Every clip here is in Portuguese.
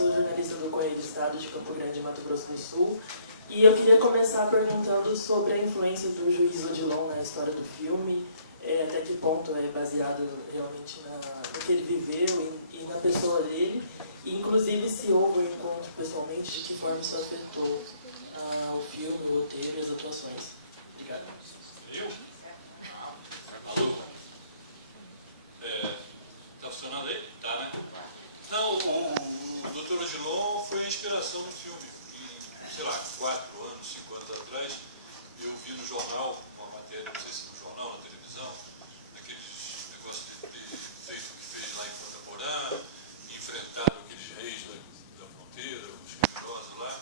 sou jornalista do Correio do Estado de Campo Grande, Mato Grosso do Sul. E eu queria começar perguntando sobre a influência do juiz Odilon na história do filme, até que ponto é baseado realmente no que ele viveu e na pessoa dele, e inclusive se houve um encontro pessoalmente, de que forma isso afetou o filme, o roteiro e as atuações. Obrigado. Eu? Alô? Tá funcionando aí? Tá, né? Não, o Dr. Odilon foi a inspiração do filme. Sei lá, 4 anos, 5 anos atrás, eu vi no jornal, uma matéria, não sei se no jornal, na televisão, aqueles negócios de feito que fez lá em Ponta Porã, enfrentaram aqueles reis da fronteira, os criminosos lá,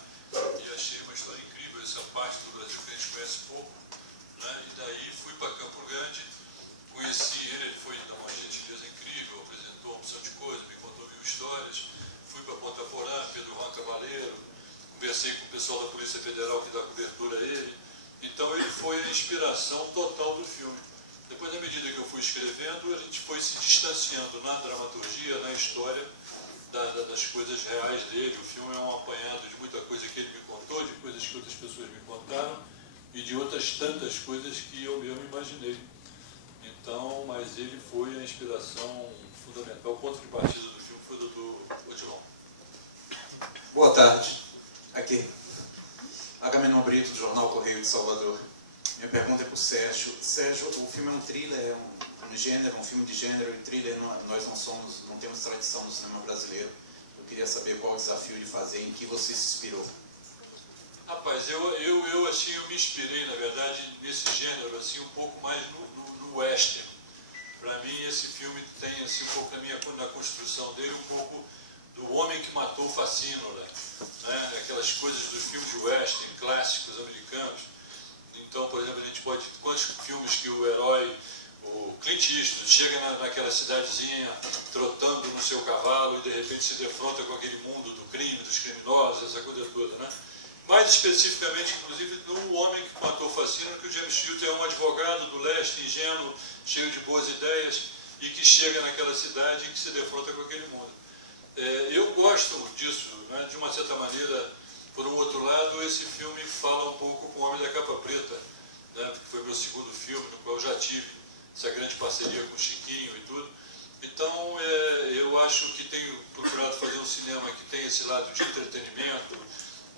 e achei uma história incrível, essa parte do Brasil que a gente conhece pouco, né? E daí fui para Campo Grande, conheci ele foi de uma gentileza incrível, apresentou uma opção de coisas, me contou 1000 histórias, fui para Ponta Porã, Pedro Juan Cavaleiro, conversei com o pessoal da Polícia Federal que dá cobertura a ele. Então ele foi a inspiração total do filme. Depois, à medida que eu fui escrevendo, a gente foi se distanciando na dramaturgia, na história das coisas reais dele. O filme é um apanhado de muita coisa que ele me contou, de coisas que outras pessoas me contaram e de outras tantas coisas que eu mesmo imaginei. Então, mas ele foi a inspiração fundamental. O ponto de partida do filme foi do Dr. Odilon. Boa tarde. Aqui, Agamenon Brito, do Jornal Correio de Salvador. Minha pergunta é para o Sérgio. Sérgio, o filme é um thriller, é um gênero, um filme de gênero, e thriller nós não temos tradição no cinema brasileiro. Eu queria saber qual o desafio de fazer, em que você se inspirou. Rapaz, assim, eu me inspirei, na verdade, nesse gênero, assim, um pouco mais no western. Para mim, esse filme tem, assim, um pouco na construção dele, um pouco do homem que matou o Facínora, né? Aquelas coisas dos filmes de western, clássicos americanos. Então, por exemplo, a gente pode... Quantos filmes que o herói, o Clint Eastwood, chega naquela cidadezinha trotando no seu cavalo e de repente se defronta com aquele mundo do crime, dos criminosos, essa coisa toda, né? Mais especificamente, inclusive, no Homem que Matou o Facínora, que o James Hilton é um advogado do leste, ingênuo, cheio de boas ideias, e que chega naquela cidade e que se defronta com aquele mundo. Eu gosto disso, né? De uma certa maneira. Por um outro lado, esse filme fala um pouco com o Homem da Capa Preta, né? Que foi meu segundo filme, no qual eu já tive essa grande parceria com o Chiquinho e tudo. Então, eu acho que tenho procurado fazer um cinema que tem esse lado de entretenimento,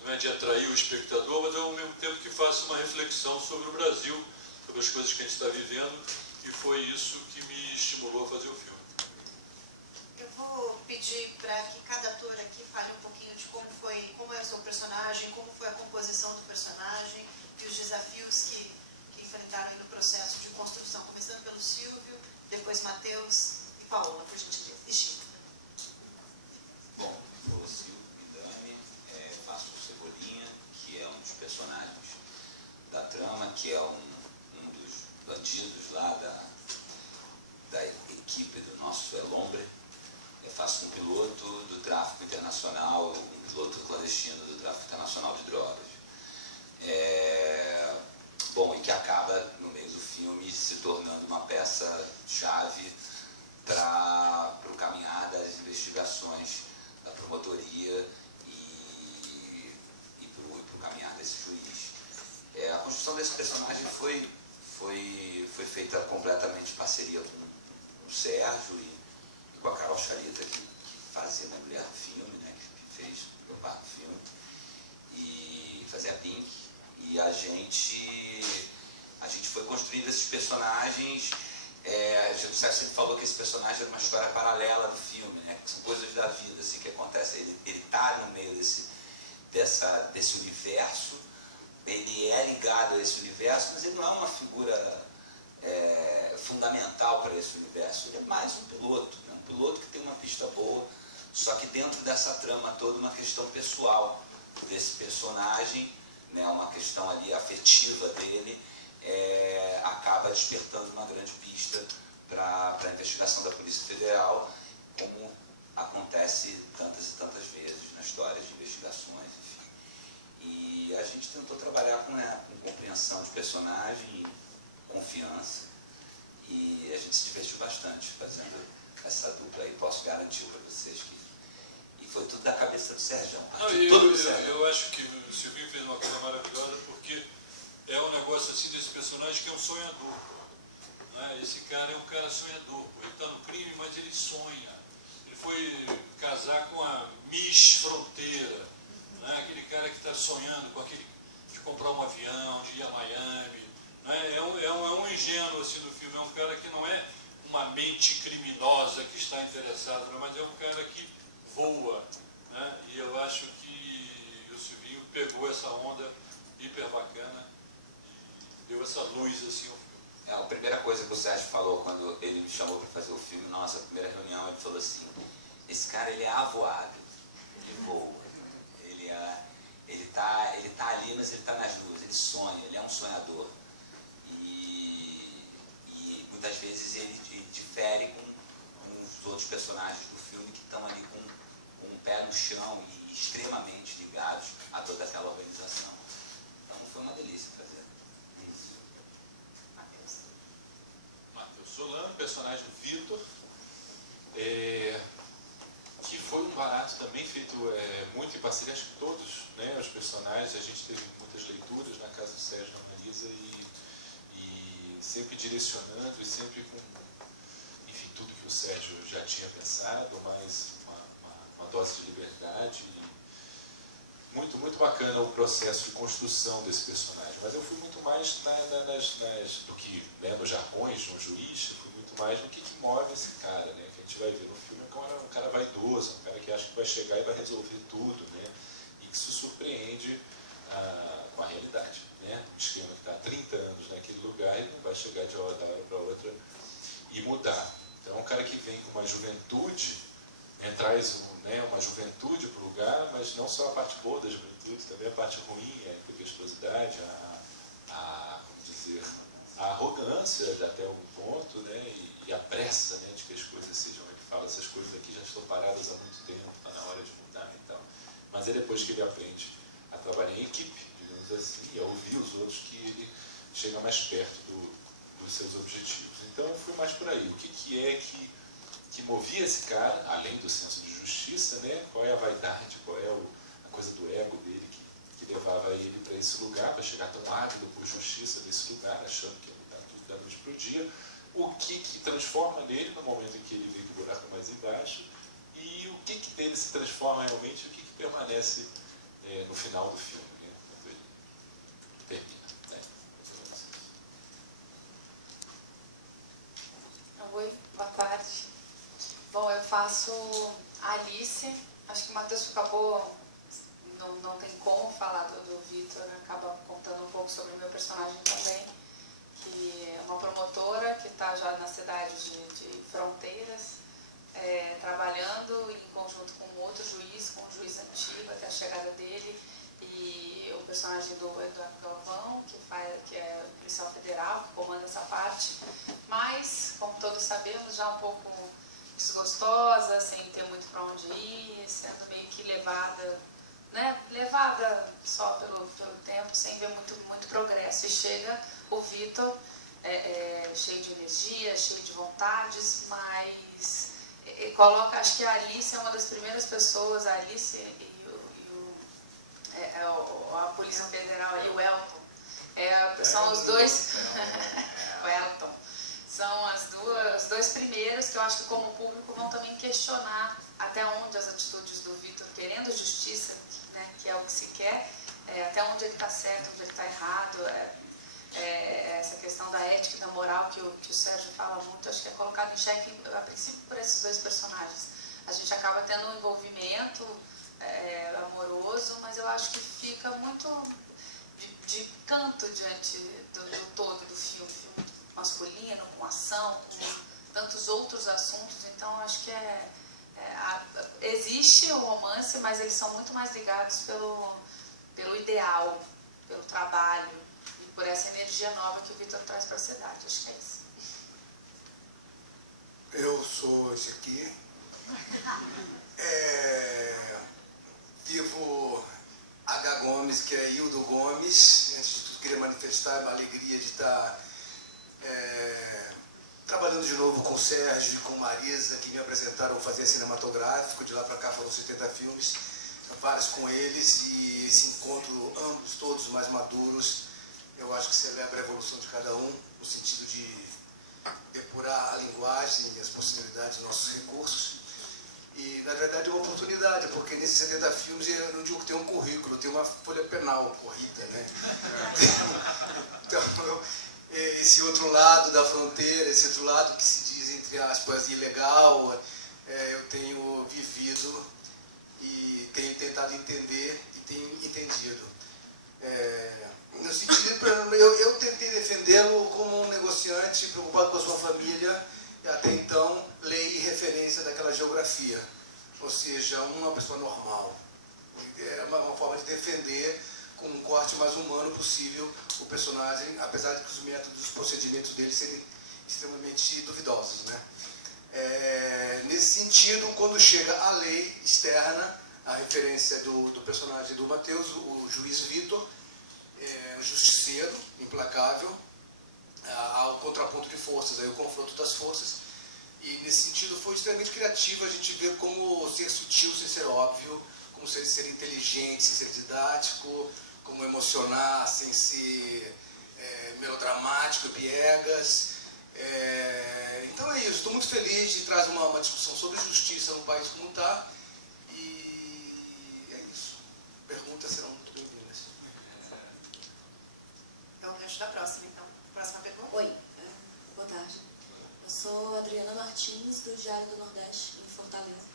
né? De atrair o espectador, mas ao mesmo tempo que faça uma reflexão sobre o Brasil, sobre as coisas que a gente está vivendo, e foi isso que me estimulou a fazer o filme. Eu vou pedir para que cada ator aqui fale um pouquinho de como é o seu personagem, como foi a composição do personagem e os desafios que enfrentaram aí no processo de construção, começando pelo Silvio, depois Matheus e Paola, por gentileza. E Chico. Bom, eu sou Silvio Pidani, faço o Cebolinha, que é um dos personagens da trama, que é um dos bandidos lá da equipe do nosso El Hombre. Eu faço um piloto do tráfico internacional, um piloto clandestino do tráfico internacional de drogas. Bom, e que acaba, no meio do filme, se tornando uma peça-chave para o caminhar das investigações da promotoria e para o caminhar desse juiz. A construção desse personagem foi feita completamente em parceria com o Sérgio e com a Carol Charita, que fazia a mulher do filme, né, que fez o par do filme, e fazia a Pink. E a gente foi construindo esses personagens. O Sérgio sempre falou que esse personagem era uma história paralela do filme, né, que são coisas da vida assim, que acontecem. Ele está no meio desse universo, ele é ligado a esse universo, mas ele não é uma figura fundamental para esse universo. Ele é mais um piloto, né? Um piloto que tem uma pista boa, só que dentro dessa trama toda uma questão pessoal desse personagem, né? Uma questão ali afetiva dele, acaba despertando uma grande pista para a investigação da Polícia Federal, como acontece tantas e tantas vezes na história de investigações, enfim. E a gente tentou trabalhar com compreensão de personagem, confiança, e a gente se divertiu bastante fazendo essa dupla aí, posso garantir para vocês que... E foi tudo da cabeça do sonhador. Né? Esse cara é um cara sonhador. Ele está no crime, mas ele sonha. Ele foi casar com a Miss Fronteira. Né? Aquele cara que está sonhando com aquele de comprar um avião, de ir a Miami. Né? É um ingênuo assim, no filme. É um cara que não é uma mente criminosa que está interessado, mas é um cara que voa. Né? E eu acho que o Silvinho pegou essa onda hiper bacana e deu essa luz assim ao filme. A primeira coisa que o Sérgio falou quando ele me chamou para fazer o filme, nossa, a primeira reunião, ele falou assim, esse cara ele é avoado, ele voa, ele tá ali, mas ele está nas nuvens, ele sonha, ele é um sonhador. E muitas vezes ele difere com os outros personagens do filme que estão ali com um pé no chão e extremamente ligados a toda aquela organização. Então foi uma delícia fazer isso. Matheus Solano, personagem do Vitor, que foi um barato também feito muito em parceria, acho que todos, né, os personagens, a gente teve muitas leituras na casa do Sérgio e da Marisa e sempre direcionando e sempre com, enfim, tudo que o Sérgio já tinha pensado, mas uma dose de liberdade. Muito, muito bacana o processo de construção desse personagem, mas eu fui muito mais do que, né, nos jargões de um juiz, eu fui muito mais no que move esse cara, né, que a gente vai ver no filme, é um cara vaidoso, um cara que acha que vai chegar e vai resolver tudo, né, e que se surpreende com a realidade, né, um esquema que está há 30 anos naquele lugar e não vai chegar de uma hora para outra e mudar. Então é um cara que vem com uma juventude, né, traz uma juventude para o lugar, mas não só a parte boa da juventude, também a parte ruim, a impetuosidade, a arrogância até algum ponto, né, e a pressa, né, de que as coisas sejam, ele fala, essas coisas aqui já estão paradas há muito tempo, está na hora de mudar e tal. Mas é depois que ele aprende a trabalhar em equipe, digamos assim, e a ouvir os outros, que ele chega mais perto dos seus objetivos. Então eu fui mais por aí. O que é que movia esse cara, além do senso de justiça, né? Qual é a vaidade, qual é a coisa do ego dele que levava ele para esse lugar, para chegar tão ávido por justiça nesse lugar, achando que ia mudar tudo da noite para o dia. O que transforma nele no momento em que ele vê que o buraco é mais embaixo, e o que dele se transforma realmente, o que permanece no final do filme, né? Quando ele termina. Né? Oi, boa tarde. Bom, eu faço a Alice, acho que o Matheus acabou, não tem como falar do Vitor, acaba contando um pouco sobre o meu personagem também, que é uma promotora que está já na cidade de Fronteiras, trabalhando em conjunto com outro juiz, com o juiz antigo, até a chegada dele, e o personagem do Eduardo Galvão, que é o policial federal, que comanda essa parte, mas, como todos sabemos, já um pouco desgostosa, sem ter muito para onde ir, sendo meio que levada só pelo tempo, sem ver muito progresso. E chega o Vitor, cheio de energia, cheio de vontades, mas coloca, acho que a Alice é uma das primeiras pessoas, a Alice a Polícia Federal e o Elton, são os dois, o Elton. São os dois primeiros que eu acho que como público vão também questionar até onde as atitudes do Vitor, querendo justiça, né, que é o que se quer, até onde ele está certo, onde ele está errado, essa questão da ética e da moral que o Sérgio fala muito, acho que é colocado em xeque a princípio por esses dois personagens. A gente acaba tendo um envolvimento amoroso, mas eu acho que fica muito de canto diante do todo do filme masculino, com ação, com tantos outros assuntos. Então acho que existe o romance, mas eles são muito mais ligados pelo ideal, pelo trabalho e por essa energia nova que o Vitor traz para a cidade. Acho que é isso. Eu sou esse aqui. Vivo H. Gomes, que é Hildo Gomes. Antes de tudo, queria manifestar uma alegria de estar trabalhando de novo com o Sérgio e com Marisa, que me apresentaram fazer cinematográfico. De lá para cá foram 70 filmes, vários com eles, e esse encontro, ambos todos mais maduros, eu acho que celebra a evolução de cada um. no sentido de depurar a linguagem, as possibilidades, nossos recursos. E, na verdade, é uma oportunidade, porque nesses 70 filmes eu não digo que tem um currículo, tem uma folha penal corrida, né? Então, esse outro lado da fronteira, esse outro lado que se diz, entre aspas, ilegal, eu tenho vivido e tenho tentado entender e tenho entendido. No sentido, eu tentei defendê-lo como um negociante preocupado com a sua família, e até então, lei e referência daquela geografia, ou seja, uma pessoa normal. É uma forma de defender com um corte mais humano possível o personagem, apesar de que os métodos, os procedimentos dele serem extremamente duvidosos, né? Nesse sentido, quando chega a lei externa, a referência do personagem do Matheus, o juiz Vitor, um justiceiro, implacável, ao contraponto de forças, aí o confronto das forças. E nesse sentido foi extremamente criativo a gente ver como ser sutil sem ser óbvio, como ser inteligente sem ser didático, como emocionar sem ser melodramático e piegas. Então é isso, estou muito feliz de trazer uma discussão sobre justiça no país como está. E é isso. Perguntas serão muito bem-vindas. Então, gancho da próxima, então. Próxima pergunta. Oi, boa tarde. Eu sou Adriana Martins, do Diário do Nordeste, em Fortaleza.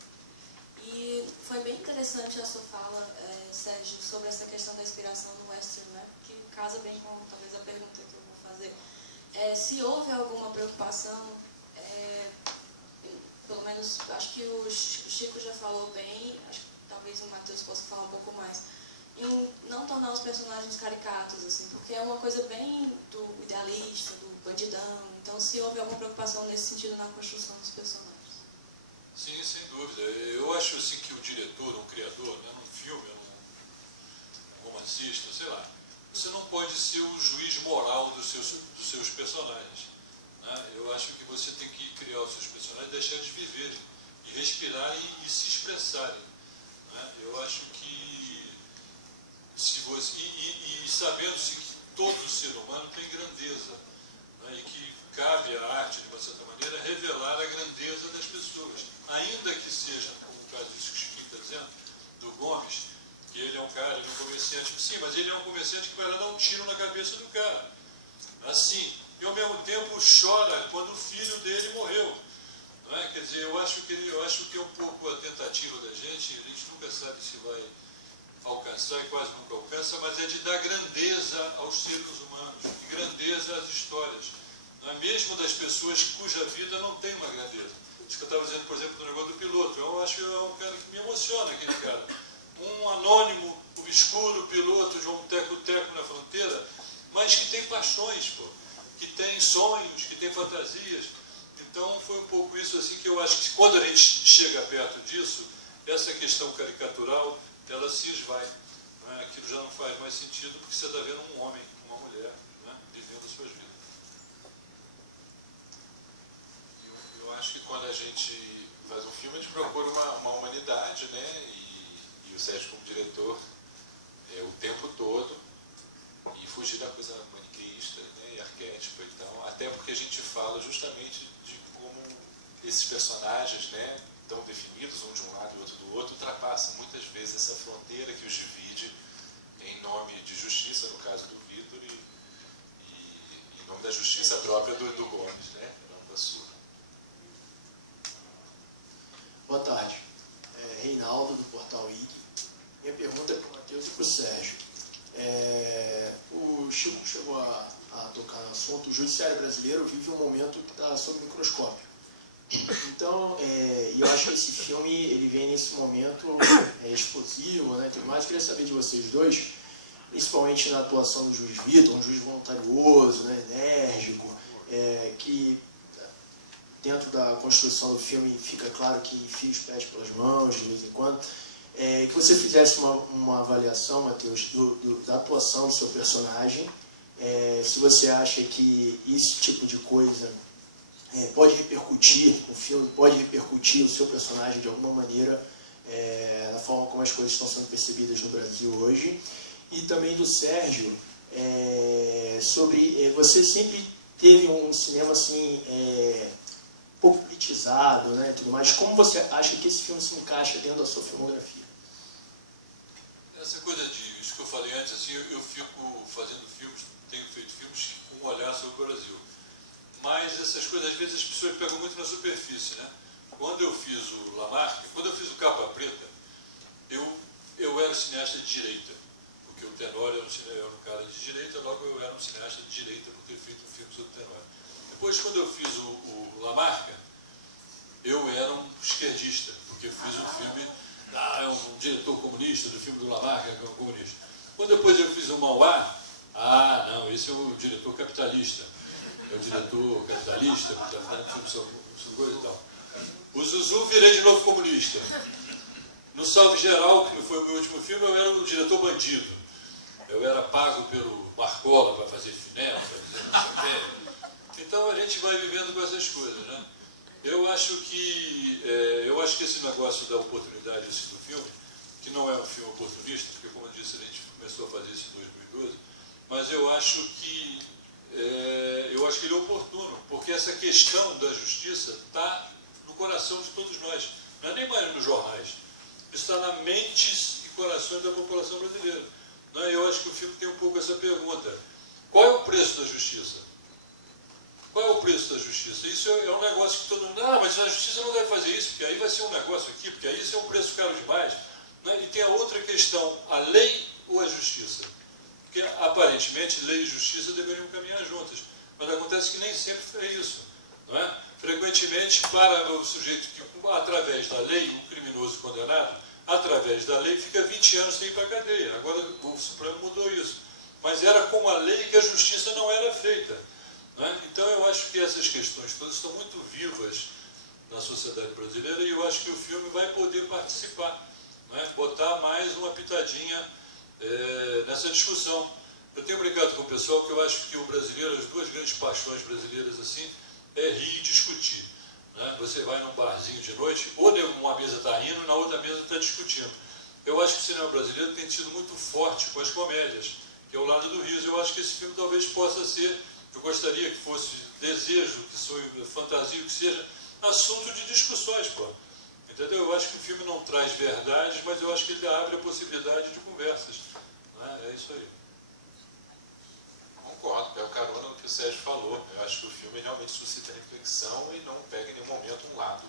E foi bem interessante a sua fala, Sérgio, sobre essa questão da inspiração no western, né? Que casa bem com, talvez, a pergunta que eu vou fazer. Se houve alguma preocupação, pelo menos, acho que o Chico já falou bem, acho que talvez o Matheus possa falar um pouco mais, em não tornar os personagens caricatos, assim, porque é uma coisa bem do idealista, do bandidão. Então, se houve alguma preocupação nesse sentido na construção dos personagens. Sim, sem dúvida. Eu acho assim que o diretor, um criador, né, num filme, um romancista, sei lá, você não pode ser o juiz moral dos seus personagens. Né? Eu acho que você tem que criar os seus personagens, deixar eles viverem, e respirarem e se expressarem. Né? Eu acho que se você, e sabendo-se que todo ser humano tem grandeza, né? E que cabe à arte, de uma certa maneira, revelar a grandeza das pessoas, ainda que seja, como o caso disso que o Chiquinho está dizendo, do Gomes, que ele é um cara, ele é um comerciante, sim, mas ele é um comerciante que vai lá dar um tiro na cabeça do cara, assim, e ao mesmo tempo chora quando o filho dele morreu, não é? Quer dizer, eu acho que é um pouco a tentativa da gente, a gente nunca sabe se vai alcançar e quase nunca alcança, mas é de dar grandeza aos seres humanos, e grandeza às histórias, não é? Mesmo das pessoas cuja vida não tem uma grandeza. Isso que eu estava dizendo, por exemplo, no negócio do piloto, eu acho que é um cara que me emociona, aquele cara. Um anônimo, obscuro piloto de um teco-teco na fronteira, mas que tem paixões, pô, que tem sonhos, que tem fantasias. Então foi um pouco isso assim que eu acho que quando a gente chega perto disso, essa questão caricatural, ela se esvai. Né? Aquilo já não faz mais sentido porque você está vendo um homem, uma mulher, né? Vivendo as suas vidas. Eu acho que quando a gente faz um filme, a gente procura uma humanidade, né? E o Sérgio, como diretor, o tempo todo, e fugir da coisa maniqueísta, né? E arquétipa e tal, até porque a gente fala justamente de como esses personagens, né, tão definidos, um de um lado e outro do outro, ultrapassam muitas vezes essa fronteira que os divide em nome de justiça, no caso do Vitor, e em nome da justiça própria do Gomes, né? Não da sua. Boa tarde. Reinaldo, do Portal IG. Minha pergunta é para o Matheus e para o Sérgio. O Chico chegou a tocar no assunto. O judiciário brasileiro vive um momento que está sob microscópio. Então, eu acho que esse filme ele vem nesse momento explosivo, né? Tudo mais. Eu queria saber de vocês dois, principalmente na atuação do juiz Vitor, um juiz voluntarioso, né? Enérgico, que dentro da construção do filme fica claro que enfia os pés pelas mãos de vez em quando. Que você fizesse uma avaliação, Matheus, da atuação do seu personagem, se você acha que esse tipo de coisa pode repercutir, o filme pode repercutir o seu personagem de alguma maneira, na forma como as coisas estão sendo percebidas no Brasil hoje. E também do Sérgio, sobre você sempre teve um cinema assim, pouco politizado, né, tudo mais. Como você acha que esse filme se encaixa dentro da sua filmografia? Essa coisa de, isso que eu falei antes, assim, eu fico fazendo filmes, tenho feito filmes com um olhar sobre o Brasil. Mas essas coisas, às vezes, as pessoas pegam muito na superfície, né? Quando eu fiz o Lamarck, quando eu fiz o Capa Preta, eu era cineasta de direita, porque o Tenório era um cara de direita, logo eu era um cineasta de direita por ter feito um filme sobre o Tenório. Depois, quando eu fiz o Lamarck, eu era um esquerdista, porque eu fiz um filme, é um diretor comunista do filme do Lamarck, que é um comunista. Quando depois eu fiz o Mauá, não, esse é o diretor capitalista. É o diretor capitalista, que está fazendo filme sobre coisa e tal. O Zuzu virei de novo comunista. No Salve Geral, que foi o meu último filme, eu era o diretor bandido. Eu era pago pelo Marcola para fazer finela, para dizer não sei o quê. Então a gente vai vivendo com essas coisas, né? Eu acho que esse negócio da oportunidade assim, do filme, que não é um filme oportunista, porque como eu disse, a gente começou a fazer isso em 2012, mas eu acho que ele é oportuno, porque essa questão da justiça está no coração de todos nós, não é nem mais nos jornais, isso está na mentes e corações da população brasileira. Não é? Eu acho que o filme tem um pouco essa pergunta: qual é o preço da justiça? Qual é o preço da justiça? Isso é um negócio que todo mundo, mas a justiça não deve fazer isso, porque aí vai ser um negócio aqui, porque aí isso é um preço caro demais. Não é? E tem a outra questão, a lei ou a justiça? Porque, aparentemente, lei e justiça deveriam caminhar juntas. Mas acontece que nem sempre é isso. Não é? Frequentemente, para o sujeito que, através da lei, um criminoso condenado, através da lei, fica 20 anos sem ir para a cadeia. Agora o Supremo mudou isso. Mas era com a lei que a justiça não era feita. Não é? Então, eu acho que essas questões todas estão muito vivas na sociedade brasileira e eu acho que o filme vai poder participar. Não é? Botar mais uma pitadinha nessa discussão. Eu tenho brincado com o pessoal que eu acho que o brasileiro, as duas grandes paixões brasileiras assim, é rir e discutir. Né? Você vai num barzinho de noite, ou uma mesa está rindo e na outra mesa está discutindo. Eu acho que o cinema brasileiro tem sido muito forte com as comédias, que é o lado do riso. Eu acho que esse filme talvez possa ser, eu gostaria que fosse desejo, que sonho, fantasia, que seja assunto de discussões, pô. Entendeu? Eu acho que o filme não traz verdades, mas eu acho que ele abre a possibilidade de conversas. É isso aí. Concordo, é o carona do que o Sérgio falou. Eu acho que o filme realmente suscita reflexão e não pega em nenhum momento um lado,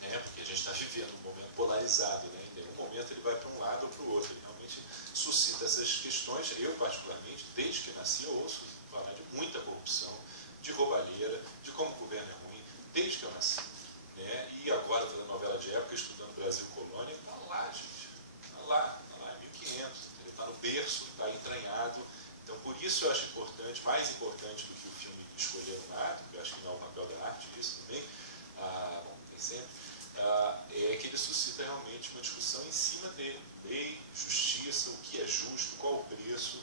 né? Porque a gente está vivendo um momento polarizado, né? Em nenhum momento ele vai para um lado ou para o outro. Ele realmente suscita essas questões. Eu, particularmente, desde que nasci, eu ouço falar de muita corrupção, de roubalheira, de como o governo é ruim, desde que eu nasci. Né? E agora, fazendo novela de época, estudando Brasil Colônia, está lá, gente. Está lá em 1500. Está no berço, está entranhado. Então, por isso eu acho importante, mais importante do que o filme escolher um lado, porque eu acho que não é o papel da arte, isso também, tem sempre, é que ele suscita realmente uma discussão em cima dele. Lei, justiça, o que é justo, qual o preço,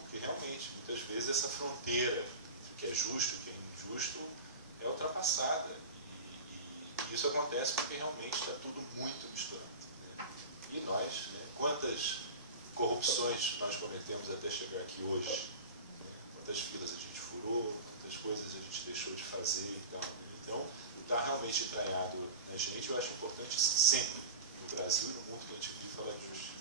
porque realmente, muitas vezes, essa fronteira entre o que é justo e o que é injusto é ultrapassada. E isso acontece porque realmente está tudo muito misturado. Né? E nós, né, quantas corrupções nós cometemos até chegar aqui hoje, né? Quantas filas a gente furou, quantas coisas a gente deixou de fazer e tal. Então, está realmente entranhado na gente. Eu acho importante sempre, no Brasil e no mundo, que a gente vive, falar de justiça.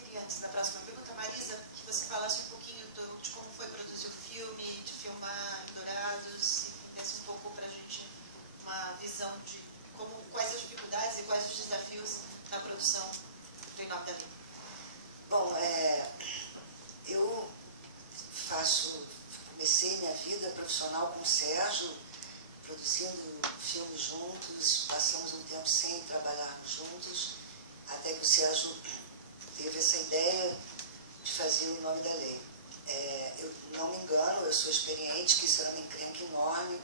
Queria, antes da próxima pergunta, Marisa, que você falasse um pouquinho de como foi produzir o filme, de filmar em Dourados, e desse um pouco para a gente uma visão de quais as dificuldades e quais os desafios na produção do Em Nome da Lei. Bom, eu comecei minha vida profissional com o Sérgio, produzindo filmes juntos, passamos um tempo sem trabalharmos juntos, até que o Sérgio teve essa ideia de fazer o Em Nome da Lei. Eu não me engano, eu sou experiente, que isso era uma encrenca enorme,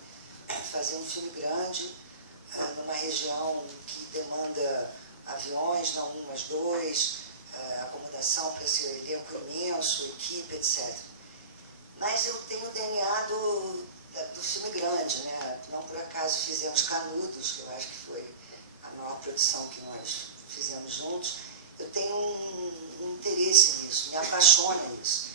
fazer um filme grande, numa região que demanda aviões, não um, mas dois, acomodação para esse elenco imenso, equipe, etc. Mas eu tenho o DNA do filme grande, né? Não por acaso fizemos Canudos, que eu acho que foi a maior produção que nós fizemos juntos. Eu tenho um interesse nisso, me apaixona isso.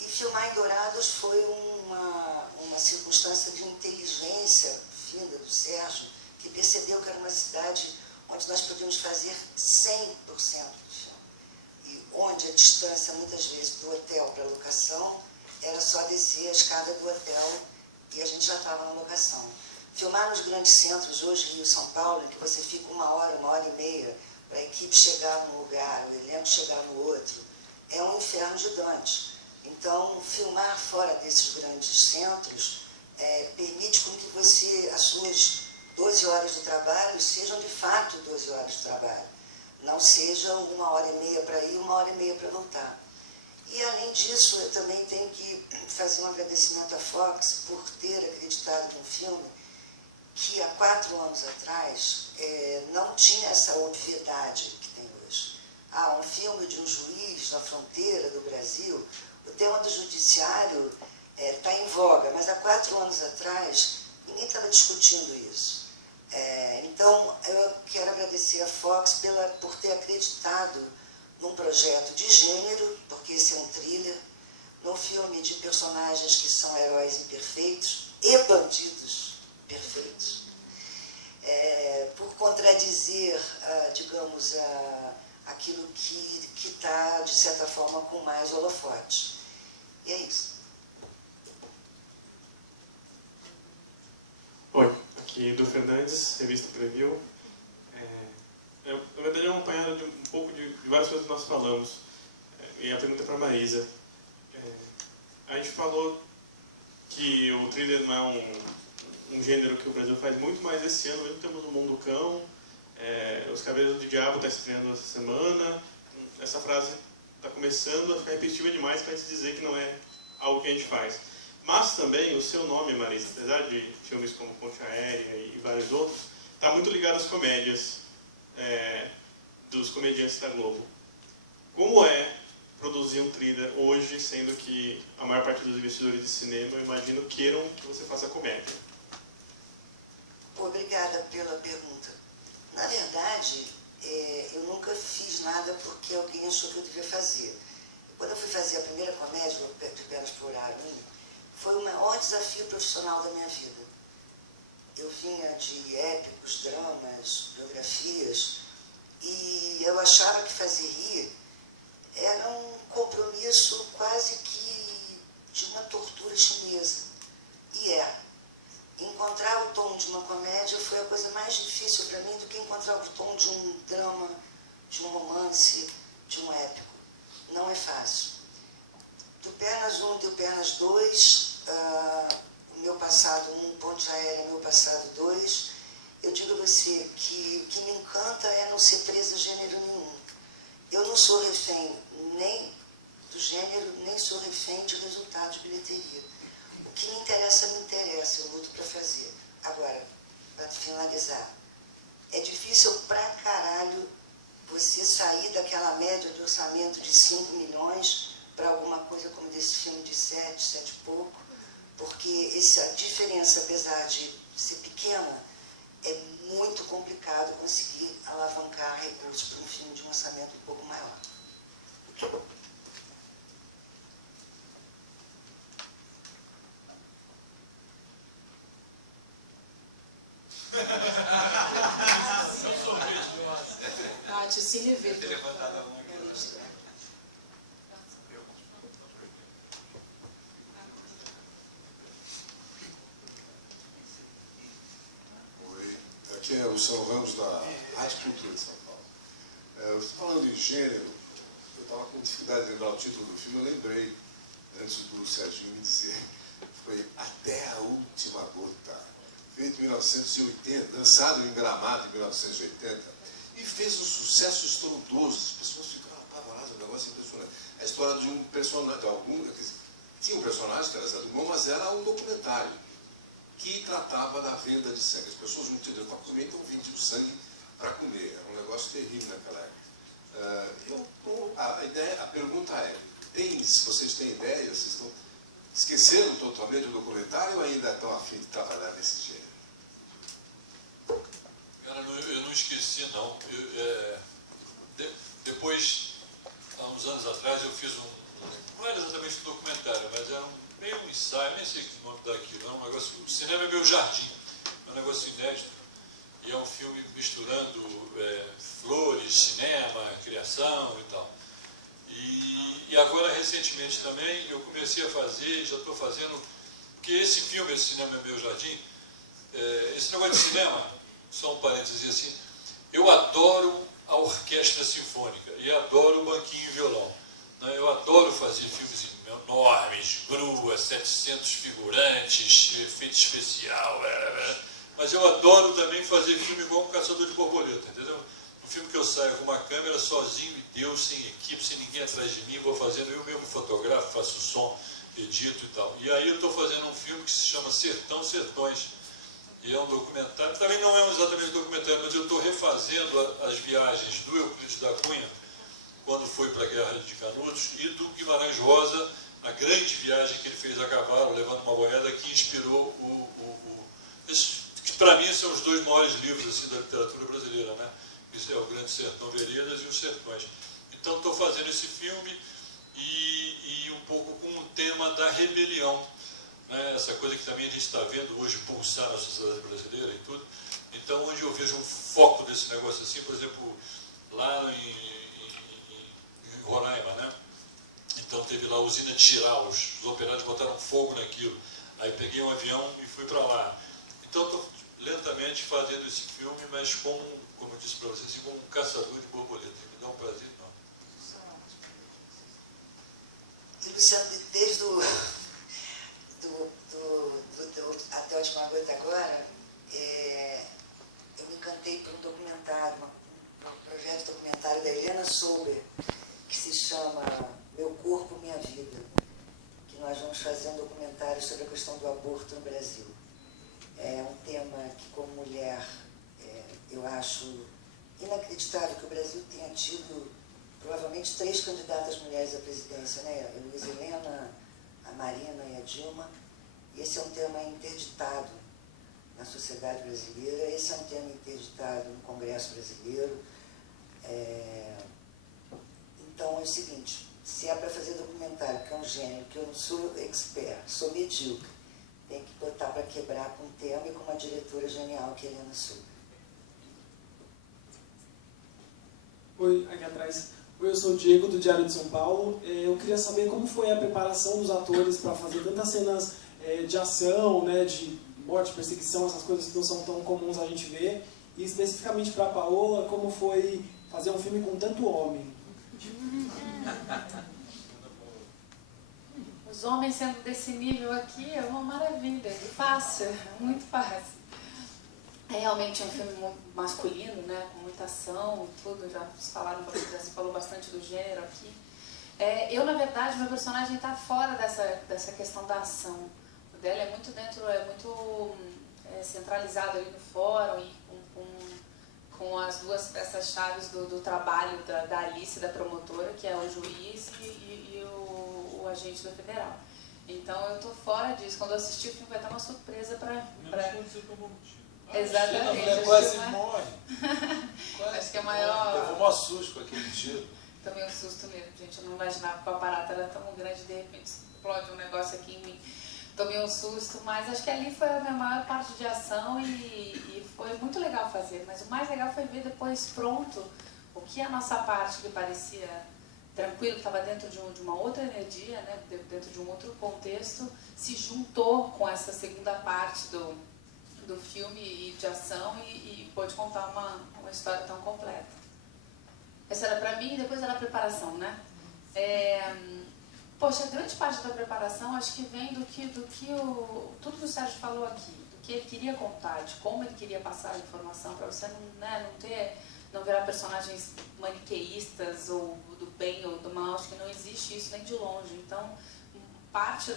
E filmar em Dourados foi uma circunstância de inteligência vinda do Sérgio, que percebeu que era uma cidade onde nós podíamos fazer 100% do filme. E onde a distância, muitas vezes, do hotel para a locação, era só descer a escada do hotel e a gente já estava na locação. Filmar nos grandes centros, hoje Rio e São Paulo, em que você fica uma hora e meia, para a equipe chegar num lugar, o elenco chegar no outro, é um inferno de Dante. Então, filmar fora desses grandes centros permite com que você, as suas 12 horas de trabalho sejam de fato 12 horas de trabalho. Não seja 1h30 para ir, 1h30 para voltar. E, além disso, eu também tenho que fazer um agradecimento à Fox por ter acreditado num filme que, há 4 anos atrás, não tinha essa obviedade que tem hoje. Um filme de um juiz na fronteira do Brasil, o tema do judiciário está em voga, mas há 4 anos atrás, ninguém estava discutindo isso. Então, eu quero agradecer a Fox por ter acreditado num projeto de gênero, porque esse é um thriller, num filme de personagens que são heróis imperfeitos e bandidos perfeitos, por contradizer, digamos, aquilo que está, de certa forma, com mais holofote. E é isso. Oi, aqui do Fernandes, revista Preview. Na verdade é um apanhado de um pouco de várias coisas que nós falamos. E a pergunta é para a Maísa. A gente falou que o thriller não é um gênero que o Brasil faz muito, mas esse ano mesmo temos o Mundo Cão, Os Cabelos do Diabo está estreando essa semana. Essa frase está começando a ficar repetitiva demais para a gente dizer que não é algo que a gente faz. Mas também o seu nome, Marisa, apesar de filmes como Ponte Aérea e vários outros, está muito ligado às comédias dos comediantes da Globo. Como é produzir um thriller hoje, sendo que a maior parte dos investidores de cinema, eu imagino, queiram que você faça comédia? Obrigada pela pergunta. Na verdade, eu nunca fiz nada porque alguém achou que eu devia fazer. Quando eu fui fazer a primeira comédia, De Pernas para Orar, foi o maior desafio profissional da minha vida. Eu vinha de épicos, dramas, biografias, e eu achava que fazer rir era um compromisso quase que de uma tortura chinesa. E encontrar o tom de uma comédia foi a coisa mais difícil para mim do que encontrar o tom de um drama, de um romance, de um épico. Não é fácil. Do Pernas 1 e do Pernas 2, o meu passado 1, Ponte Aérea, meu passado 2, eu digo a você que o que me encanta é não ser presa a gênero nenhum. Eu não sou refém nem do gênero, nem sou refém de resultado de bilheteria. O que me interessa, eu luto para fazer. Agora, para finalizar, é difícil pra caralho você sair daquela média de orçamento de 5 milhões para alguma coisa como desse filme de 7 e pouco, porque essa diferença, apesar de ser pequena, é muito complicado conseguir alavancar recursos para um filme de um orçamento um pouco maior. Nátia, Cine Vitor. Aqui é o São Ramos da Arte e Cultura de São Paulo. Falando em gênero, eu estava com dificuldade de lembrar o título do filme, eu lembrei, antes do Serginho me dizer, foi Até a Última Gota, feito em 1980, lançado em Gramado em 1980, e fez um sucesso estrondoso, as pessoas ficaram apavoradas, um negócio impressionante. A história de um personagem, tinha um personagem que era Zé do Bom, mas era um documentário que tratava da venda de sangue. As pessoas não tinham dinheiro para comer, então vendiam sangue para comer. Era um negócio terrível naquela época. A pergunta é, se vocês têm ideia, vocês estão esqueceram totalmente o documentário ou ainda estão a fim de trabalhar nesse gênero? Cara, eu não esqueci, não. Depois, há uns anos atrás, eu fiz não era exatamente um documentário, nem sei que nome dá aquilo, é um negócio, o cinema é meu jardim, é um negócio inédito, e é um filme misturando flores, cinema, criação e tal. E agora, recentemente também, eu comecei a fazer, já estou fazendo, porque esse filme, esse cinema é meu jardim, esse negócio de cinema, só um parênteses assim, eu adoro a orquestra sinfônica e adoro o banquinho e violão. Né? Eu adoro fazer filmes enormes, gruas, 700 figurantes, efeito especial, mas eu adoro também fazer filme igual um caçador de borboleta, entendeu? Um filme que eu saio com uma câmera sozinho e Deus, sem equipe, sem ninguém atrás de mim, vou fazendo, eu mesmo fotografo, faço som, edito e tal. E aí eu estou fazendo um filme que se chama Sertão, Sertões, e é um documentário, também não é exatamente um documentário, mas eu estou refazendo as viagens do Euclides da Cunha, quando foi para a Guerra de Canudos, e do Guimarães Rosa, a grande viagem que ele fez a cavalo, levando uma boiada, que inspirou que para mim são os dois maiores livros assim, da literatura brasileira, né? Isso é o Grande Sertão Veredas e os Sertões. Então estou fazendo esse filme e um pouco com o tema da rebelião, né? Essa coisa que também a gente está vendo hoje pulsar na sociedade brasileira e tudo. Então, onde eu vejo um foco desse negócio assim, por exemplo, lá em Roraima, né? Então teve lá a usina de Jirau, os operários botaram fogo naquilo. Aí peguei um avião e fui para lá. Então estou lentamente fazendo esse filme, mas como eu disse para vocês, assim, como um caçador de borboleta. Me dá um prazer enorme. E Luciano, desde até a última gota agora, eu me encantei por um documentário, um projeto documentário da Helena Souber, que se chama Meu Corpo, Minha Vida, que nós vamos fazer um documentário sobre a questão do aborto no Brasil. É um tema que, como mulher, eu acho inacreditável que o Brasil tenha tido provavelmente 3 candidatas mulheres à presidência, né? A Luiza Helena, a Marina e a Dilma. E esse é um tema interditado na sociedade brasileira, esse é um tema interditado no Congresso brasileiro. Então é o seguinte, se é para fazer documentário, que é um gênero, que eu não sou expert, sou medíocre, tem que botar para quebrar com um tema e com uma diretora genial, que é a Helena Souber. Oi, aqui atrás. Oi, eu sou o Diego, do Diário de São Paulo. Eu queria saber como foi a preparação dos atores para fazer tantas cenas de ação, né, de morte, perseguição, essas coisas que não são tão comuns a gente ver. E especificamente para a Paola, como foi fazer um filme com tanto homem? Os homens sendo desse nível aqui é uma maravilha, fácil, muito fácil. É realmente um filme masculino, né, com muita ação e tudo, já se falou bastante do gênero aqui. Eu, na verdade, meu personagem está fora dessa questão da ação. O dela é muito centralizado ali no fórum e com as duas peças-chave do trabalho da Alice, da promotora, que é o juiz e o agente do federal. Então eu estou fora disso. Quando eu assistir o filme vai estar uma surpresa para... Exatamente. A quase morre. Acho que é maior... Eu vou um susto com aquele tiro. Tomei um susto mesmo, gente. Eu não imaginava que o aparato era tão grande, de repente explode um negócio aqui em mim. Tomei um susto, mas acho que ali foi a minha maior parte de ação e foi muito legal fazer. Mas o mais legal foi ver depois pronto o que a nossa parte, que parecia tranquilo, que estava dentro de uma outra energia, né, dentro de um outro contexto, se juntou com essa segunda parte do filme e de ação e pôde contar uma história tão completa. Essa era para mim e depois era a preparação, né? Poxa, a grande parte da preparação acho que vem tudo que o Sérgio falou aqui, do que ele queria contar, de como ele queria passar a informação, para você não virar personagens maniqueístas ou do bem ou do mal, acho que não existe isso nem de longe. Então, parte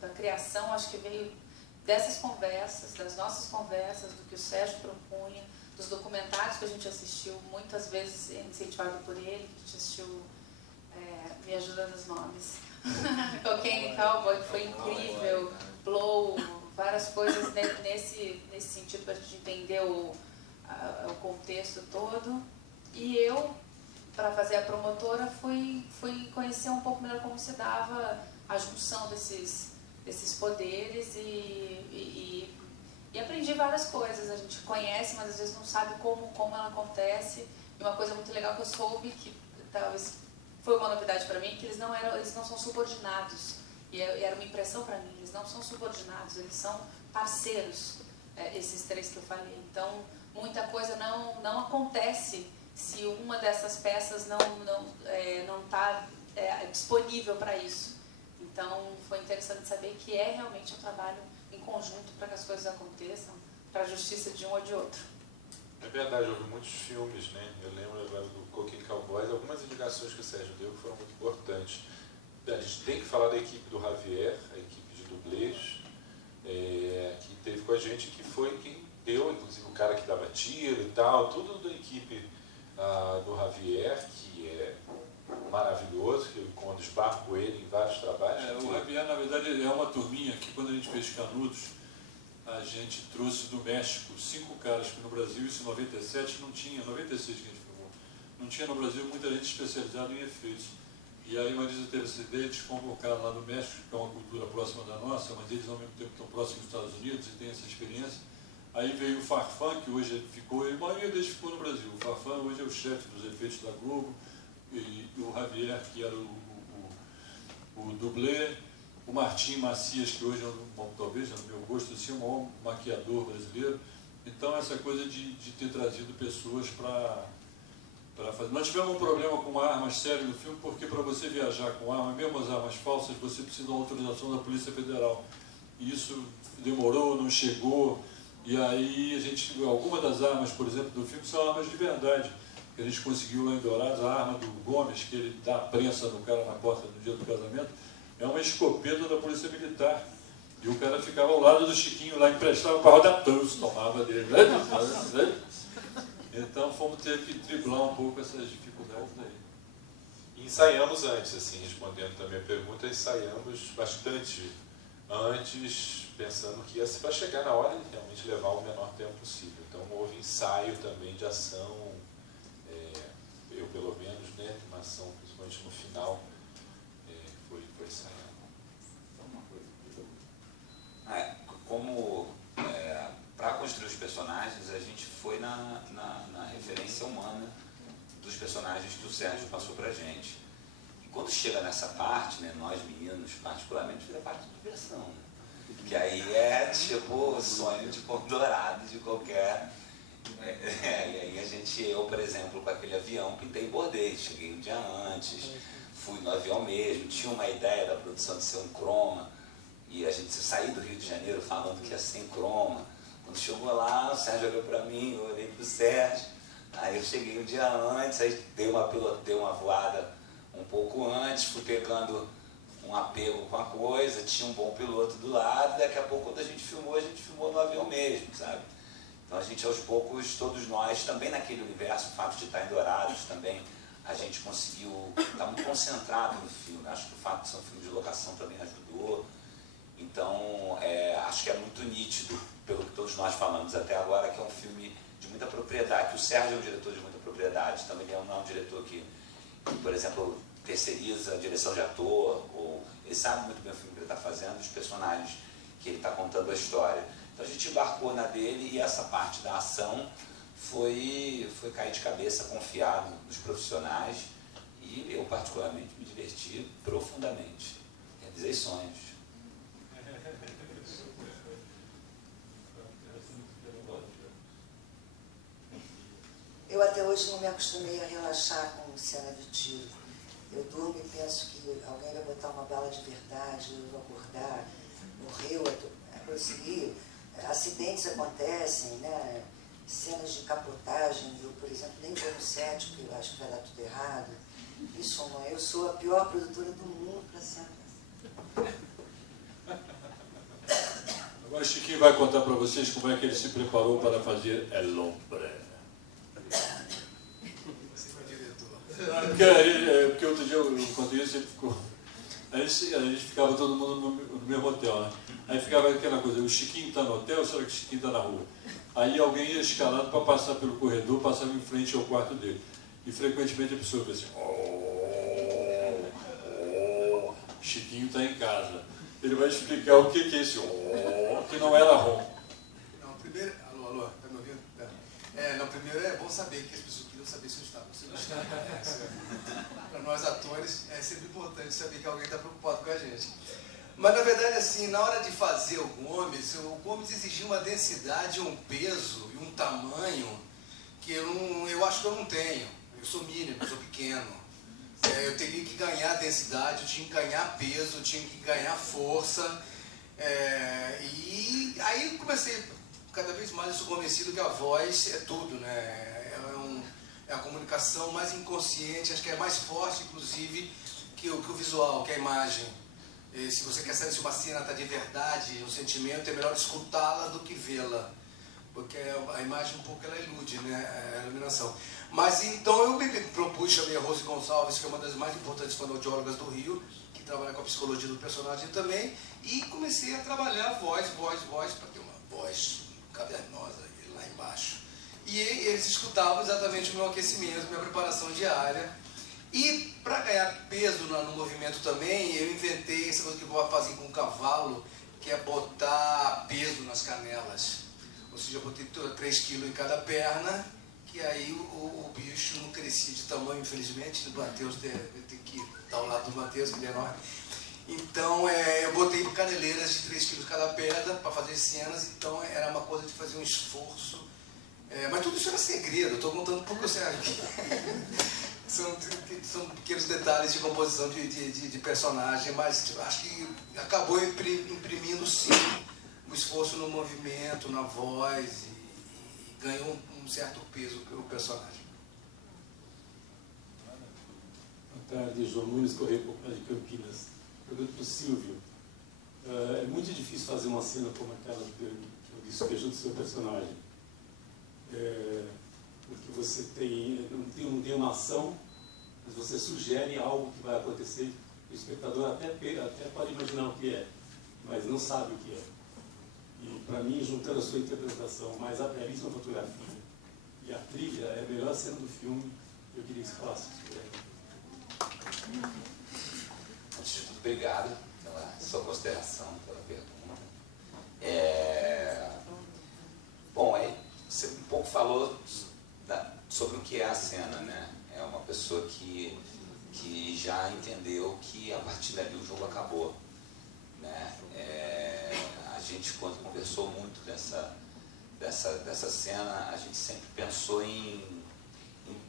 da criação acho que veio dessas conversas, das nossas conversas, do que o Sérgio propunha, dos documentários que a gente assistiu, muitas vezes incentivado por ele, que a gente assistiu Me Ajuda nos Nomes. Cocaine Cowboy, que foi incrível, Blow, várias coisas nesse sentido para a gente entender o contexto todo. E eu, para fazer a promotora, fui conhecer um pouco melhor como se dava a junção desses poderes e aprendi várias coisas. A gente conhece, mas às vezes não sabe como ela acontece. E uma coisa muito legal que eu soube, que talvez foi uma novidade para mim, que eles não são subordinados. E era uma impressão para mim, eles não são subordinados, eles são parceiros, esses três que eu falei. Então, muita coisa não acontece se uma dessas peças não está disponível para isso. Então, foi interessante saber que é realmente um trabalho em conjunto para que as coisas aconteçam, para a justiça de um ou de outro. É verdade, houve muitos filmes, né? Eu lembro agora do Cocaine Cowboys, algumas indicações que o Sérgio deu que foram muito importantes. A gente tem que falar da equipe do Javier, a equipe de dublês, que teve com a gente, que foi quem deu, inclusive o cara que dava tiro e tal, tudo da equipe do Javier, que é maravilhoso, que eu quando esbarro com ele em vários trabalhos. O Javier, na verdade, é uma turminha que quando a gente fez Canudos, a gente trouxe do México 5 caras, que no Brasil, isso em 97 não tinha, 96 que a gente filmou, não tinha no Brasil muita gente especializada em efeitos. E aí a Marisa teve essa ideia de convocar lá no México, que é uma cultura próxima da nossa, mas eles ao mesmo tempo estão próximos dos Estados Unidos e têm essa experiência. Aí veio o Farfan, que hoje ficou, e a maioria deles ficou no Brasil. O Farfan hoje é o chefe dos efeitos da Globo, e o Javier, que era o dublê, o Martim Macias, que hoje é, talvez, no meu gosto, assim, o maior maquiador brasileiro. Então, essa coisa de ter trazido pessoas para fazer. Nós tivemos um problema com armas sério no filme, porque para você viajar com armas, mesmo as armas falsas, você precisa de uma autorização da Polícia Federal. E isso demorou, não chegou. E aí, algumas das armas, por exemplo, do filme, são armas de verdade. Que a gente conseguiu lá em Dourados, a arma do Gomes, que ele dá a prensa no cara na porta no dia do casamento, é uma escopeta da Polícia Militar. E o cara ficava ao lado do Chiquinho lá, emprestava para rodar todos, tomava dele. Então fomos ter que driblar um pouco essas dificuldades daí. E ensaiamos antes, assim, respondendo também a pergunta, ensaiamos bastante antes, pensando que ia ser para chegar na hora e realmente levar o menor tempo possível. Então houve ensaio também de ação, eu pelo menos, né, uma ação principalmente no final, foi ensaiado. Para construir os personagens, a gente foi na referência humana dos personagens que o Sérgio passou pra gente. E quando chega nessa parte, né, nós meninos, particularmente, fiz a parte de diversão, né? Que aí é tipo o sonho de pôr dourado de qualquer... E aí eu, por exemplo, com aquele avião, pintei e bordei, cheguei um dia antes, fui no avião mesmo, tinha uma ideia da produção de ser um croma, e a gente saiu do Rio de Janeiro falando que ia ser em croma. Quando chegou lá, o Sérgio olhou para mim, eu olhei para o Sérgio, aí eu cheguei um dia antes, aí dei uma voada um pouco antes, fui pegando um apego com a coisa, tinha um bom piloto do lado, daqui a pouco quando a gente filmou no avião mesmo, sabe? Então a gente aos poucos, todos nós, também naquele universo, o fato de estar em Dourados também, a gente conseguiu estar muito concentrado no filme. Acho que o fato de ser um filme de locação também ajudou. Então, acho que é muito nítido, pelo que todos nós falamos até agora, que é um filme de muita propriedade, que o Sérgio é um diretor de muita propriedade, também ele não é um diretor que, por exemplo, terceiriza a direção de ator, ou ele sabe muito bem o filme que ele está fazendo, os personagens que ele está contando a história. Então a gente embarcou na dele e essa parte da ação foi cair de cabeça, confiado nos profissionais, e eu particularmente me diverti profundamente, realizei sonhos. Eu até hoje não me acostumei a relaxar com cena de tiro. Eu durmo e penso que alguém vai botar uma bala de verdade, eu vou acordar, morreu, prosseguir. Acidentes acontecem, né? Cenas de capotagem, eu, por exemplo, nem vou no set, porque eu acho que vai dar tudo errado. Isso não, eu sou a pior produtora do mundo para cena. Agora o Chiquinho vai contar para vocês como é que ele se preparou para fazer El Hombre. Porque outro dia eu contei isso e ele ficou... A gente ficava todo mundo no mesmo hotel, né? Aí ficava aquela coisa, o Chiquinho está no hotel ou será que o Chiquinho está na rua? Aí alguém ia escalado para passar pelo corredor, passava em frente ao quarto dele. E frequentemente a pessoa fazia assim, Chiquinho está em casa. ele vai explicar o que é esse que não era rom. Não, primeiro... Alô, tá me ouvindo? Tá. Não, primeiro é bom saber que as pessoas queriam saber se eu estava. Se eu não estava. Para nós atores é sempre importante saber que alguém está preocupado com a gente. Mas na verdade, assim, na hora de fazer o Gomes exigia uma densidade, um peso e um tamanho que eu acho que eu não tenho. Eu sou mínimo, eu sou pequeno. Eu teria que ganhar densidade, eu tinha que ganhar peso, eu tinha que ganhar força. E aí eu comecei, cada vez mais eu sou convencido que a voz é tudo, né? É a comunicação mais inconsciente, acho que é mais forte, inclusive, que o visual, que a imagem. Se você quer saber se uma cena está de verdade, um sentimento, é melhor escutá-la do que vê-la. Porque a imagem um pouco ela ilude, né? A iluminação. Mas então eu me propus, chamei a Rose Gonçalves, que é uma das mais importantes fonoaudiólogas do Rio, que trabalha com a psicologia do personagem também, e comecei a trabalhar voz, para ter uma voz cavernosa lá embaixo. E eles escutavam exatamente o meu aquecimento, minha preparação diária. E para ganhar peso no movimento também, eu inventei essa coisa que eu vou fazer com o cavalo, que é botar peso nas canelas. Ou seja, eu botei 3 kg em cada perna, que aí o bicho não crescia de tamanho, infelizmente. O Matheus tem que estar ao lado do Matheus, que ele é enorme. Então eu botei caneleiras de 3 kg cada perna para fazer cenas, então era uma coisa de fazer um esforço. Mas tudo isso era segredo, eu estou contando um pouco sério aqui. São pequenos detalhes de composição de personagem, mas acho que acabou imprimindo sim o esforço no movimento, na voz, e ganhou um certo peso pelo personagem. Boa tarde, João Nunes, Correio Popular de Campinas. Pergunto para o Silvio. É muito difícil fazer uma cena como aquela que eu despejo do seu personagem. Porque você não tem uma ação, mas você sugere algo que vai acontecer. O espectador até pode imaginar o que é, mas não sabe o que é. E para mim, juntando a sua interpretação, mais a belíssima fotografia e a trilha, é a melhor cena do filme. Eu queria que você falasse sobre ela. Antes de tudo, obrigado pela sua consideração, pela pergunta. Bom, você um pouco falou sobre o que é a cena, né? É uma pessoa que já entendeu que a partir dali o jogo acabou, né? A gente, quando conversou muito dessa cena, a gente sempre pensou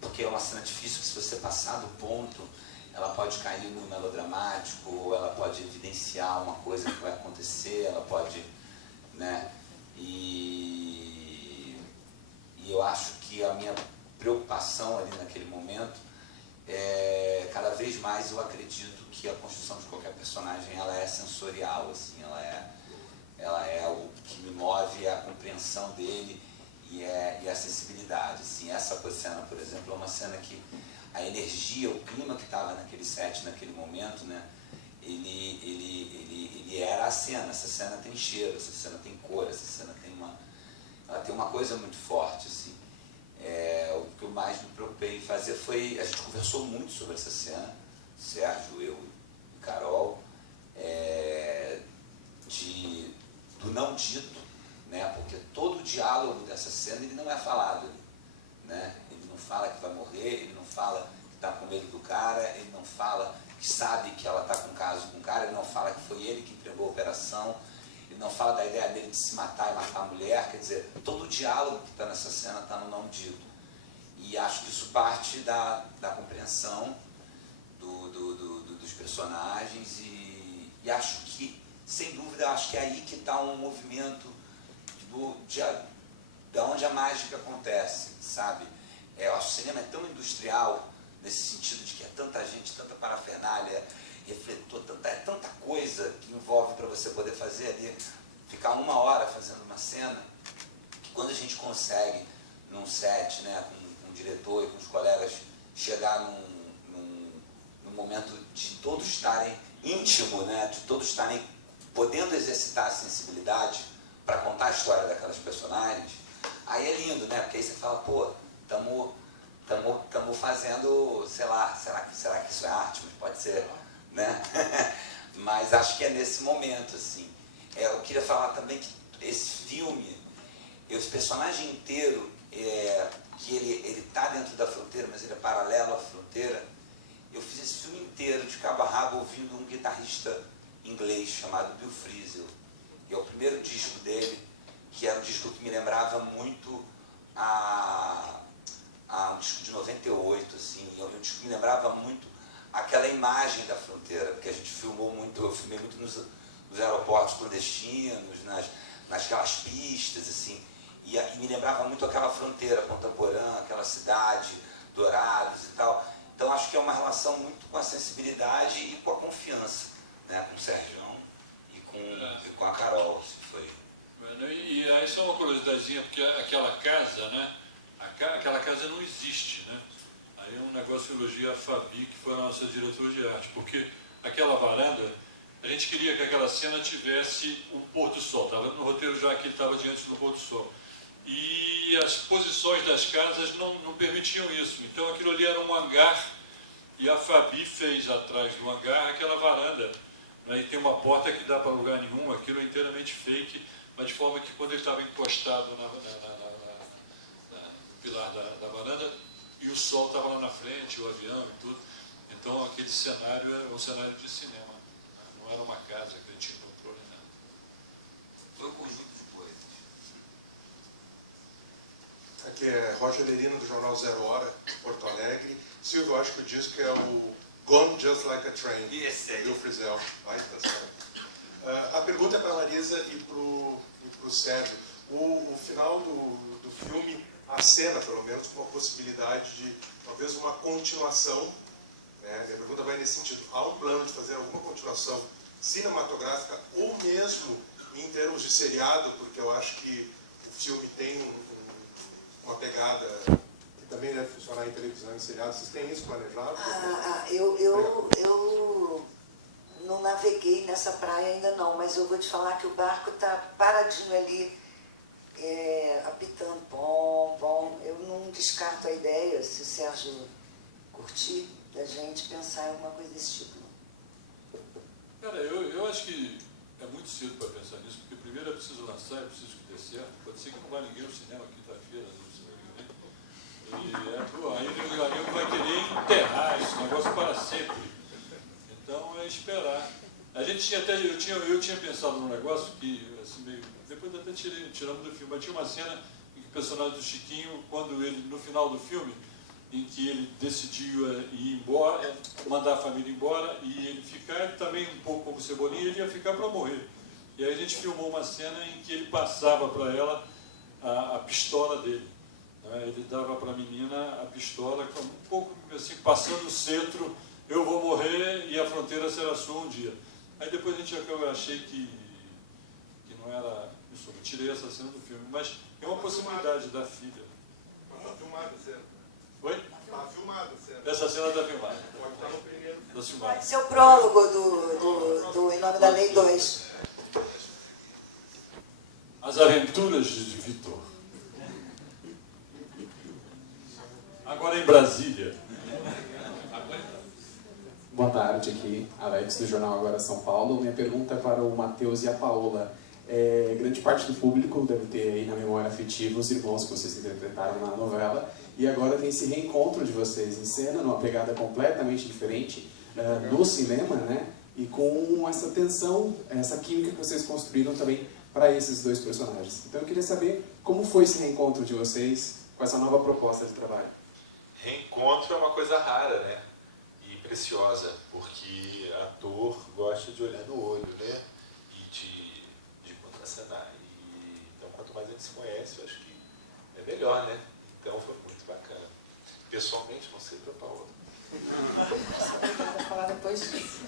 porque é uma cena difícil, que se você passar do ponto, ela pode cair no melodramático, ou ela pode evidenciar uma coisa que vai acontecer, ela pode, né? E eu acho que a minha preocupação ali naquele momento cada vez mais eu acredito que a construção de qualquer personagem ela é sensorial, assim, ela é o que me move, é a compreensão dele e a sensibilidade, assim. Essa cena, por exemplo, é uma cena que a energia, o clima que estava naquele set, naquele momento, né, ele era a cena. Essa cena tem cheiro, essa cena tem cor, essa cena tem uma coisa muito forte, assim. O que eu mais me preocupei em fazer foi, a gente conversou muito sobre essa cena, Sérgio, eu e Carol, do não dito, né? Porque todo o diálogo dessa cena ele não é falado, né? Ele não fala que vai morrer, ele não fala que está com medo do cara, ele não fala que sabe que ela está com caso com o cara, ele não fala que foi ele que entregou a operação, ele não fala da ideia dele de se matar e matar a mulher. Quer dizer, todo o diálogo que está nessa cena está no não dito. E acho que isso parte da compreensão dos personagens e acho que, sem dúvida, acho que é aí que está um movimento de onde a mágica acontece, sabe? Eu acho que o cinema é tão industrial nesse sentido de que é tanta gente, tanta parafernália, refletor, tanta coisa que envolve para você poder fazer ali, ficar 1 hora fazendo uma cena, que quando a gente consegue, num set, né, com o diretor e com os colegas, chegar num momento de todos estarem íntimo, né, de todos estarem podendo exercitar a sensibilidade para contar a história daquelas personagens, aí é lindo, né, porque aí você fala, pô, estamos fazendo, sei lá, será que isso é arte? Mas pode ser, né? Mas acho que é nesse momento, assim. Eu queria falar também que esse filme, esse personagem inteiro, que ele tá dentro da fronteira, mas ele é paralelo à fronteira. Eu fiz esse filme inteiro, de cabo a rabo, ouvindo um guitarrista inglês chamado Bill Frisell. E é o primeiro disco dele, que era um disco que me lembrava muito um disco de 98, assim. Um disco que me lembrava muito aquela imagem da fronteira, porque a gente filmou muito, eu filmei muito nos aeroportos clandestinos, nasquelas pistas, assim. E me lembrava muito aquela fronteira, Ponta Porã, aquela cidade, Dourados e tal. Então acho que é uma relação muito com a sensibilidade e com a confiança, né? Com o Sergião e com a Carol, se foi. E aí só uma curiosidadezinha, porque aquela casa, né? Aquela casa não existe, né? Aí é um negócio de elogia a Fabi, que foi a nossa diretora de arte, porque aquela varanda, a gente queria que aquela cena tivesse o pôr do sol, estava no roteiro já que ele estava diante do pôr do sol. E as posições das casas não permitiam isso, então aquilo ali era um hangar, e a Fabi fez atrás do hangar aquela varanda, né? E tem uma porta que dá para lugar nenhum, aquilo é inteiramente fake, mas de forma que quando ele estava encostado no pilar da varanda, e o sol estava lá na frente, o avião e tudo, então aquele cenário era um cenário de cinema, né? Não era uma casa que ele tinha controle, né? Foi um conjunto de coisas. Aqui é Roger Lerino, do jornal Zero Hora, Porto Alegre. Silvio, eu acho que o disco é o Gone Just Like a Train, Bill Frisell. Vai, tá certo. A pergunta é para a Marisa e para o Sérgio. O final do filme acena, pelo menos, com uma possibilidade de talvez uma continuação, né? Minha pergunta vai nesse sentido. Há um plano de fazer alguma continuação cinematográfica ou mesmo em termos de seriado, porque eu acho que o filme tem uma pegada que também deve funcionar em televisão e seriado. Vocês têm isso planejado? Eu não naveguei nessa praia ainda não, mas eu vou te falar que o barco está paradinho ali, apitando, bom. Eu não descarto a ideia, se o Sérgio curtir, da gente pensar em alguma coisa desse tipo. Cara, eu acho que é muito cedo para pensar nisso, porque primeiro é preciso lançar, é preciso que dê certo. Pode ser que não vá ninguém ao cinema quinta-feira, e aí o Galinho vai querer enterrar esse negócio para sempre. Então é esperar. A gente tinha até, eu tinha pensado num negócio que, assim, meio, depois até tiramos do filme, mas tinha uma cena em que o personagem do Chiquinho, quando ele, no final do filme, em que ele decidiu ir embora, mandar a família embora e ele ficar, ele também um pouco como Cebolinha, ele ia ficar para morrer. E aí a gente filmou uma cena em que ele passava para ela a pistola dele. Ele dava para a menina a pistola, um pouco assim, passando o cetro, eu vou morrer e a fronteira será sua um dia. Aí depois eu achei que não era isso, eu tirei essa cena do filme, mas é uma possibilidade da filha. Está filmada a cena. Oi? Está filmada a cena. Essa cena está filmada. Pode estar no primeiro. Pode ser o prólogo do Em Nome da Lei 2. As Aventuras de Vitor. Agora em Brasília. Boa tarde, aqui Alex do Jornal Agora São Paulo. Minha pergunta é para o Matheus e a Paola. Grande parte do público deve ter aí na memória afetiva os irmãos que vocês interpretaram na novela, e agora tem esse reencontro de vocês em cena, numa pegada completamente diferente no cinema, né? E com essa tensão, essa química que vocês construíram também para esses dois personagens. Então eu queria saber como foi esse reencontro de vocês com essa nova proposta de trabalho. Reencontro é uma coisa rara, né? E preciosa, porque ator gosta de olhar no olho, né? E de contracenar. Então, quanto mais a gente se conhece, eu acho que é melhor, né? Então, foi muito bacana. Pessoalmente, não sei para a Paola. Vou falar depois disso.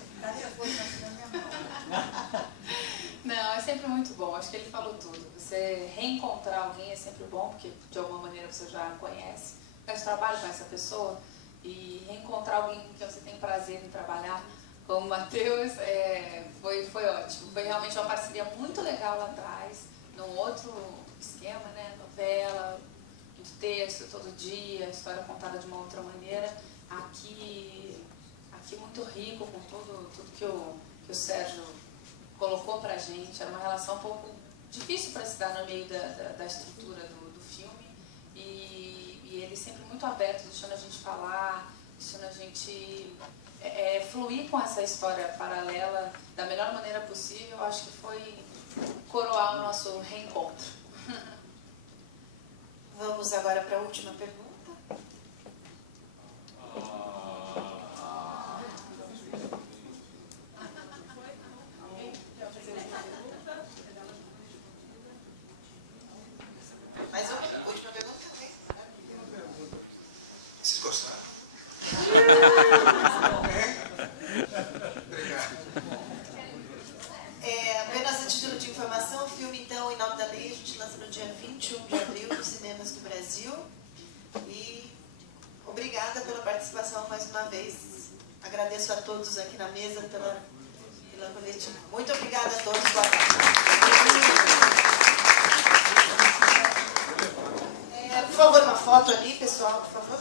Não, é sempre muito bom. Acho que ele falou tudo. Você reencontrar alguém é sempre bom, porque de alguma maneira você já conhece. Faz trabalho com essa pessoa e reencontrar alguém com quem você tem prazer em trabalhar, como o Matheus, foi ótimo. Foi realmente uma parceria muito legal lá atrás, num outro esquema, né? Novela, muito texto, todo dia, história contada de uma outra maneira. Aqui muito rico, com tudo que que o Sérgio colocou pra gente. Era uma relação um pouco difícil para se dar no meio da estrutura do filme. E ele sempre muito aberto, deixando a gente falar, deixando a gente fluir com essa história paralela da melhor maneira possível. Acho que foi coroar o nosso reencontro. Vamos agora para a última pergunta. Mais uma última pergunta também. Vocês gostaram? Obrigado. Apenas a título de informação, o filme, então, Em Nome da Lei, a gente lança no dia 21 de abril nos cinemas do Brasil. E obrigada pela participação mais uma vez. Agradeço a todos aqui na mesa pela coletiva. Muito obrigada a todos. Boa tarde. Por favor, uma foto ali, pessoal, por favor.